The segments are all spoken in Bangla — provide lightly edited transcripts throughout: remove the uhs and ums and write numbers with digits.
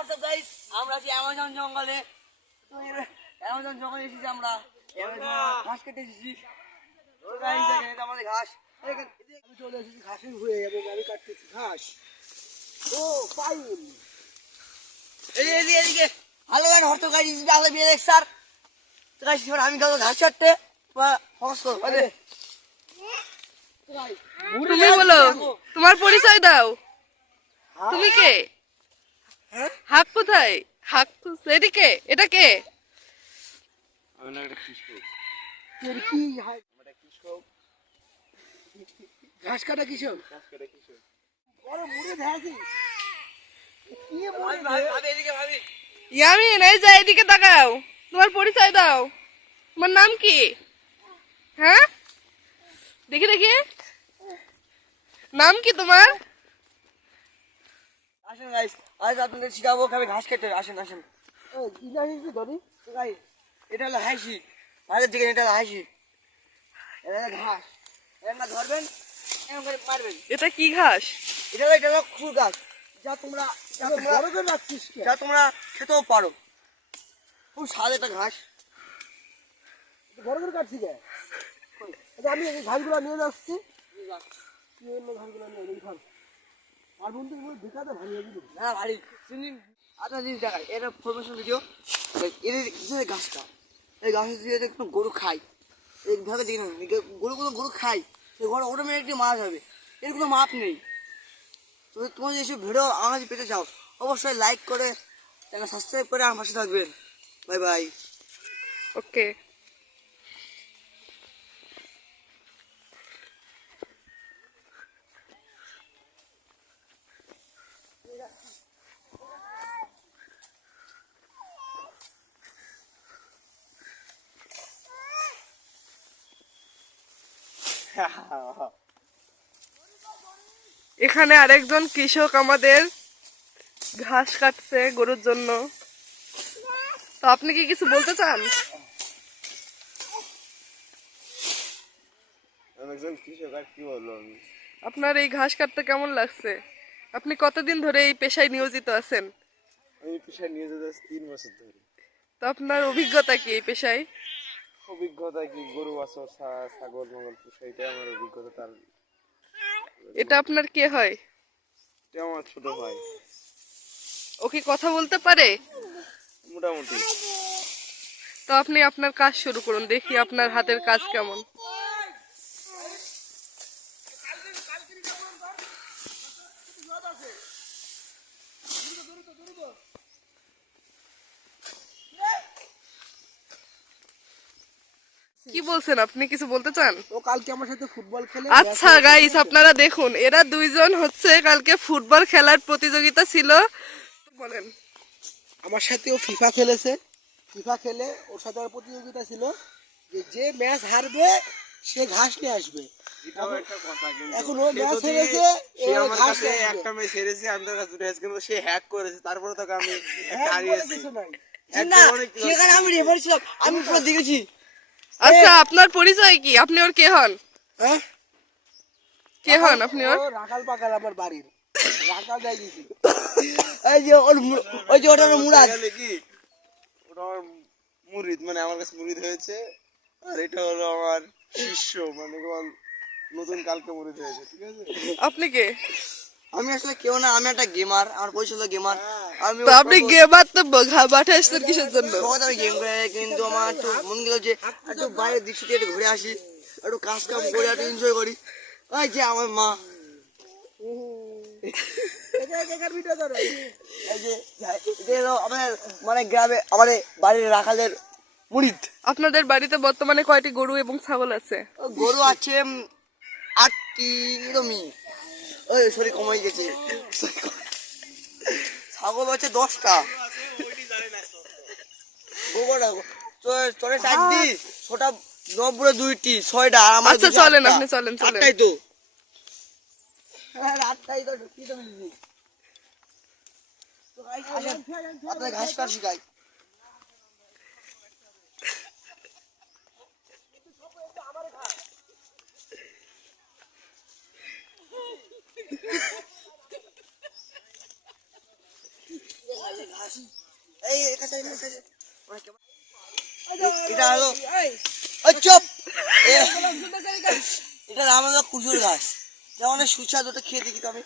আমরা আছি অ্যামাজন জঙ্গলে। অ্যামাজন জঙ্গলে এসেছি আমরা, ঘাস কেটে এসেছি। আমাদের ঘাস আমি চলে এসেছি ঘাসের ঘুরে এবং আমি কাটতেছি ঘাস। ও পাইল এদিকে ভালো গান হরতো গাড়ি ভালো বিয়ে দেখ স্যার। আমি যাবো ঘাস কাটতে। তুমি বলো, তোমার পরিচয় দাও। তুমি কে? হাক কোথায়? হাক এদিকে। এটা কে? ঘাস কাটা কিসব বড় মুড়ে ধরেছি। ইয়ামিন, এই যে এদিকে তাকাও। তোমার পরিচয় দাও। তোমার নাম কি? হ্যাঁ, দেখি দেখি, নাম কি তোমার? আসেন গাইস, আজ আপনাদের শিখাবো কিভাবে ঘাস কাটতে। আসেন আসেন। এটা হলো হাসি, ভাইয়ের দিকে এটা হলো হাসি, এটা হলো ঘাস। এটা ধরবেন, এরকম করে মারবেন। এটা কি ঘাস? এটা হলো খুর গাছ, যা তোমরা খেতেও পারো। খুব স্বাদ একটা ঘাস। বড় করে কাটছি কে? আমি এই ঘাসগুলো নিয়ে যাচ্ছি। গাছটা এই গাছের দিয়ে একটু গরু খায়, এইভাবে দেখি না গরু খায়, অটোমেটিকলি মাছ হবে, এর কোনো মাপ নেই। তো তোমার যেসব ভিডিও আমার কাছে পেতে চাও, অবশ্যই লাইক করে চ্যানেল সাবস্ক্রাইব করে আমার পাশে থাকবেন। Bye bye. ওকে। এখানে আরেকজন কৃষক আমাদের ঘাস কাটছে গরুর জন্য। তো আপনি কি কিছু বলতে চান? একজন কৃষক, আর কি বলবো আমি। আপনার এই ঘাস কাটতে কেমন লাগছে? আপনি কতদিন ধরে এই পেশায় নিয়োজিত আছেন? আমি পেশায় নিয়োজিত আছি 3 বছর ধরে। তো আপনার অভিজ্ঞতা কি এই পেশায়? অভিজ্ঞতা কি, গরু বাছর ছাগল মঙ্গল পোষা, এটাই আমার অভিজ্ঞতা। তার এটা আপনার কে হয়? এটা আমার ছোট ভাই। ও কি কথা বলতে পারে? মোটামুটি। তো আপনি আপনার কাজ শুরু করুন, দেখি আপনার হাতের কাজ কেমন। কি বলছেন আপনি? কিছু বলতে চান? ও কালকে আমার সাথে ফুটবল খেলে। আচ্ছা গাইস, আপনারা দেখুন, এরা দুইজন হচ্ছে কালকে ফুটবল খেলার প্রতিযোগিতা ছিল। বলেন। আমার সাথেও ফিফা খেলেছে। ফিফা খেলে ওর সাথে আমার প্রতিযোগিতা ছিল যে ম্যাচ হারবে সে ঘাস নিয়ে আসবে। এটাও একটা কথা, এখন ও ম্যাচ হেরেছে, সে আমার কাছে একটা ম্যাচ হেরেছে, আমি তার কাছে দুটো ম্যাচ, কিন্তু সে হ্যাক করেছে, তারপরে তোকে আমি একটা হারিয়েছি। সেখানে আমি রেফারি ছিলাম, আমি পুরো দেখেছি। আচ্ছা, আপনার পরিচয় কি? আপনি ওর কে হন? হ্যাঁ, কে হন আপনি ওর? রাখাল পাকাল আমার বাড়ির রাখাল যাই গেছি। এই যে ওই যে ওটা মুরাদ কি, ওটা আমার মুরিদ, মানে আমার কাছে মুরিদ হয়েছে। আর এটা হলো আমার শিষ্য, মানে নতুন কালকে মুরিদ হয়েছে। ঠিক আছে। আপনি কে? আমি আসলে কেউ না, আমি একটা গেমার, আমার পরিচয় হলো গেমার। আমি তো আপনি গেমার, তো মাঠে আসছেন কিসের জন্য? আমি গেম করে, কিন্তু আমার একটু মন গেল যে একটু বাইরের দৃশ্য দিয়ে একটু ঘুরে আসি, একটু কাজ কাম করে একটু এনজয় করি। ওই যে আমার মা, আমাদের মানে গ্রামে আমাদের বাড়ির রাখালের মুরিদ। আপনাদের বাড়িতে বর্তমানে কয়টি গরু এবং ছাগল আছে? গরু আছে 8টি এরকমই, ওই শরীর কমাই গেছে। ছাগল আছে 10টা। তোরে 4টি, ছোটা 2টি, 6টা। আচ্ছা চলেন, আপনি চলেন চলেন। 8টাই তো, 8টাই তো কি তো মিলছি। তো গাইস আসেন, আপনাদের ঘাস কাটা শিখাই। আছে ঘাস। এই কাছে এটা হলো ওই চুপ এটা নাম হলো কুজুর ঘাস, যেমন সুস্বাদু, ওটা খেয়ে দেখি তো আমি।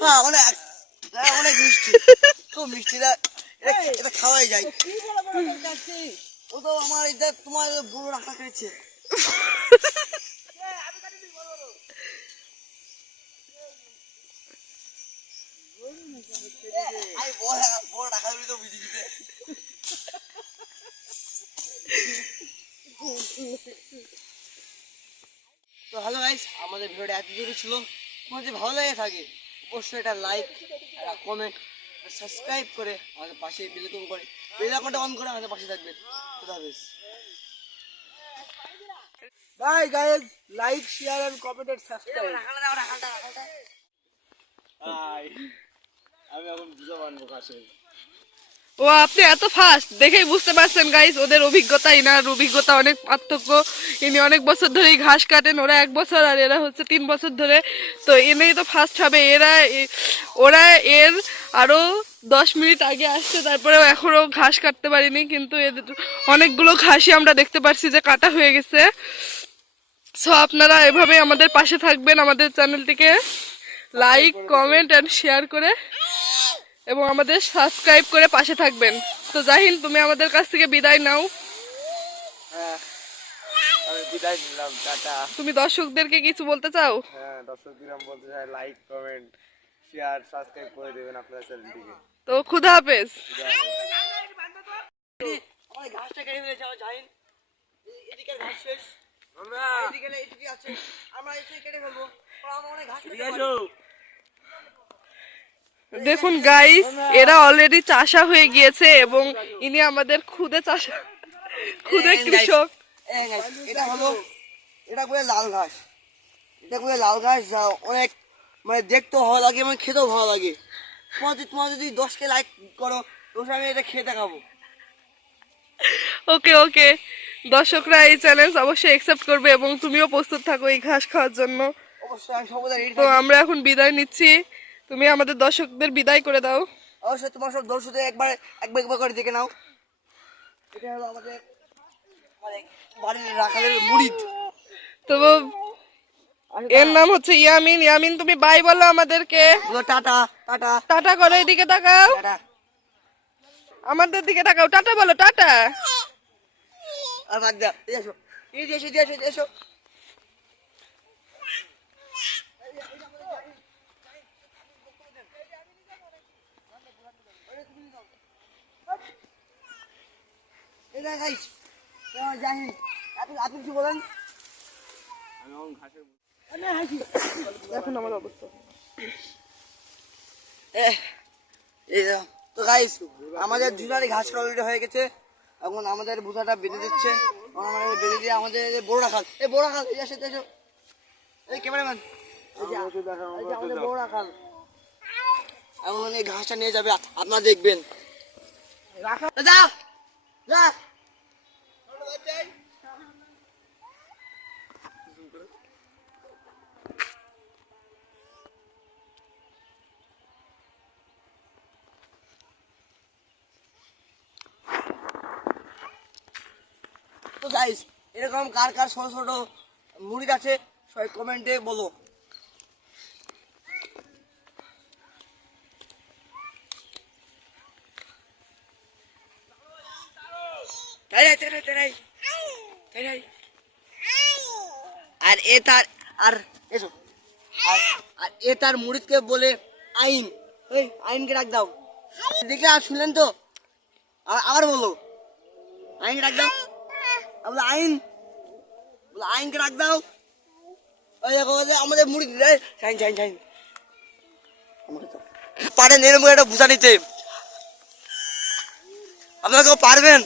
হ্যাঁ অনেক অনেক মিষ্টি, খুব মিষ্টি। এটা খাওয়াই যায়। ও তো আমার এটা তোমার বুড়ো রাখা খেয়েছে। বড় রাখা তো বুঝে দিতে। তো হ্যালো গাইস, আমাদের ভিডিওটা এত দূরে ছিল। তোমার যদি ভালো লাগে থাকে অবশ্যই এটা লাইক, কমেন্ট, সাবস্ক্রাইব করে আমাদের পাশে বেল আইকনটা অন করে আমাদের পাশে থাকবেন। খুদা হাফেজ। Bye guys, like share and comment and subscribe. আমি এখন বুঝা বানবো কাছে। ও আপনি এত ফাস্ট দেখেই বুঝতে পারছেন গাইস, ওদের অভিজ্ঞতা, ইনার অভিজ্ঞতা অনেক পার্থক্য। ইনি অনেক বছর ধরেই ঘাস কাটেন, ওরা 1 বছর আর এরা হচ্ছে 3 বছর ধরে। তো এনেই তো ফার্স্ট হবে। ওরা এর আরো 10 মিনিট আগে আসছে, তারপরেও এখনো ঘাস কাটতে পারিনি, কিন্তু এদের অনেকগুলো ঘাসই আমরা দেখতে পারছি যে কাটা হয়ে গেছে। সো আপনারা এভাবে আমাদের পাশে থাকবেন, আমাদের চ্যানেলটিকে লাইক, কমেন্ট এন্ড শেয়ার করে এবং আমাদের সাবস্ক্রাইব করে পাশে থাকবেন। তো জাহিন, তুমি আমাদের কাছ থেকে বিদায় নাও। হ্যাঁ, আমি বিদায় নিলাম, টাটা। তুমি দর্শকদেরকে কিছু বলতে চাও? হ্যাঁ, দর্শকদের আমি বলতে চাই লাইক, কমেন্ট, শেয়ার, সাবস্ক্রাইব করে দেবেন আপনার চ্যানেলটিকে। তো খুদা হাফেজ। আমার ঘাসটা কেটে ফেলে যাও জাহিন। এদিকে ঘাস শেষ, এদিকে এদিকে আছে, আমরা এদিকে কেটে ফেলবো। আমরা অনেক ঘাস কেটে ফেলবো। দেখুন গাইস, এরা অলরেডি চাষা হয়ে গিয়েছে এবং ইনি আমাদের খুদে কৃষক। এটা হলো, এটা করে লাল ঘাস, এটা করে লাল ঘাস যা অনেক মানে দেখতেও ভালো লাগে এবং খেতেও ভালো লাগে। তোমার যদি 10কে লাইক করো তো আমি এটা খেয়ে দেখাবো। ওকে ওকে, দর্শকরা এই চ্যালেঞ্জ অবশ্যই অ্যাকসেপ্ট করবে এবং তুমিও প্রস্তুত থাকো এই ঘাস খাওয়ার জন্য। অবশ্যই আমি সর্বদা রেডি তো থাকি। আমরা এখন বিদায় নিচ্ছি, তুমি আমাদের দর্শকদের বিদায় করে দাও। অবশ্যই তোমার সব দর্শকদের একবার করে দেখে নাও। এটা হলো আমাদের মানে বাড়ির রাখালের মুড়িদ। তো এর নাম হচ্ছে ইয়ামিন। ইয়ামিন, তুমি বাই বলো আমাদেরকে। টাটা টাটা টাটা করো, এদিকে তাকাও, টাটা। আমাদের দিকে তাকাও, টাটা বলো, টাটা। আর বাদ দাও, এসো এসো এসো। এটা গাইস জাহিন, আপনি কি বলেন? আমি এখন ঘাসের এখন আমার অবস্থা তো গাইস, আমাদের দুজনেরই ঘাস অলরেডি হয়ে গেছে। এখন আমাদের ভুসাটা বেঁধে দিচ্ছে। আমাদের বেঁধে দিয়ে আমাদের বড় রাখাল, বড় রাখাল এসো এসো, এই ক্যামেরাম্যান, আমাদের বড় রাখাল এখন এই ঘাসটা নিয়ে যাবে, আপনারা দেখবেন। যা যা। তো গাইস, এরকম কার কার ছোট ছোট মুড়ি আছে সবাই কমেন্টে বলো। আর এ তার আর এসো আর এ তার মুড়িদকে বলে আইন। ওই আইনকে ডাক দাও, দেখলে আর শুনলেন তো, আবার বলো আইনকে ডাক দাও। বলে আইন, বলে আইনকে ডাক দাও। ওই দেখো আমাদের মুড়ি ছাইন ছাইন ছাইন পারেন এর মুখে একটা বুঝা নিতে, আপনারা কেউ পারবেন?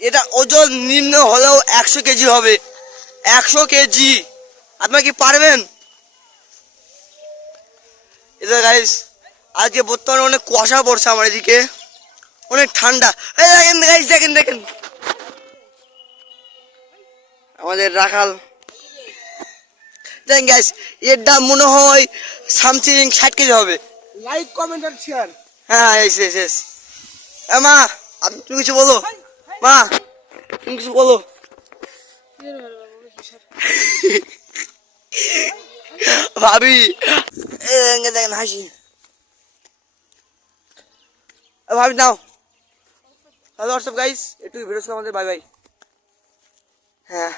এটা ওজন নিম্ন হলেও 100 কেজি হবে, 100 কেজি। আপনারা কি পারবেন? এটা গাইস, আজকে বর্তমানে অনেক কুয়াশা পড়ছে আমার এদিকে, অনেক ঠান্ডা। এই দেখেন গাইস, দেখেন দেখেন আমাদের রাখাল দেখেন গাইস এর দাম মনে হয় সামথিং 60 কেজি হবে। লাইক কমেন্ট আর শেয়ার। হ্যাঁ এস এস এস মা তুমি কিছু বলো, মা তুমি কিছু বলো। ভাবি দেখেন হাসি, ভাবি নাও। হ্যালো হোয়াটসঅ্যাপ গাইস, একটু ভিডিও ছিল আমাদের, বাই বাই। হ্যাঁ।